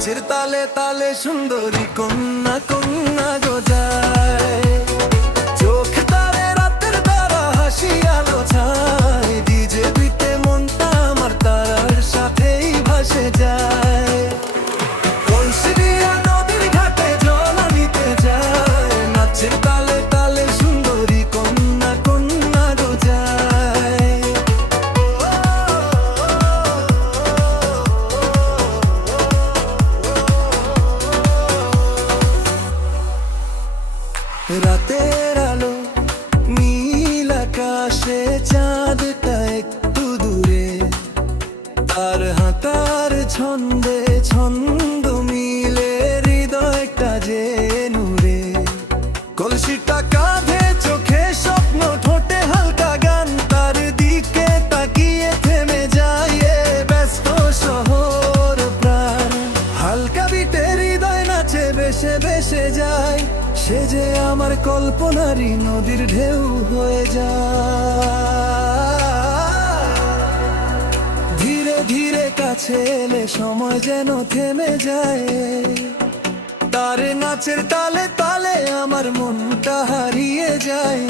নাচের তালে তালে সুন্দরী কন্যা কন্যা গো যায়, চোখ তারে রাতের তারা হাসি আলো ছায়, ডিজে বিটে মনটা আমার তারার সাথেই ভাসে যায়। কলসি দিয়া নদীর ঘাটে জল আনিতে যায়, নাচের তালে তালে সুন্দরী কন্যা কন্যা গো যায়। রাতের আলো নীল আকাশে চাঁদটা একটু দূরে, তার হাঁটার ছন্দে ছন্দ মিলে হৃদয়টা যে নূরে। কলসিটা কাঁধে চোখে স্বপ্ন ঠোঁটে হালকা গান, তার দিকে তাকিয়ে থেমে যায় এ ব্যস্ত শহর প্রাণ। হালকা বিটে হৃদয় নাচে ভেসে ভেসে যায়, সে যে আমার কল্পনারই নদীর ঢেউ হয়ে যায়। ধীরে ধীরে কাছে এলে সময় যেন থেমে যায়, তার নাচের তালে তালে আমার মনটা হারিয়ে যায়।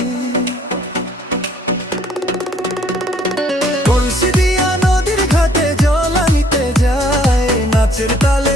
কলসি দিয়া নদীর ঘাটে জল আনিতে যায়, নাচের তালে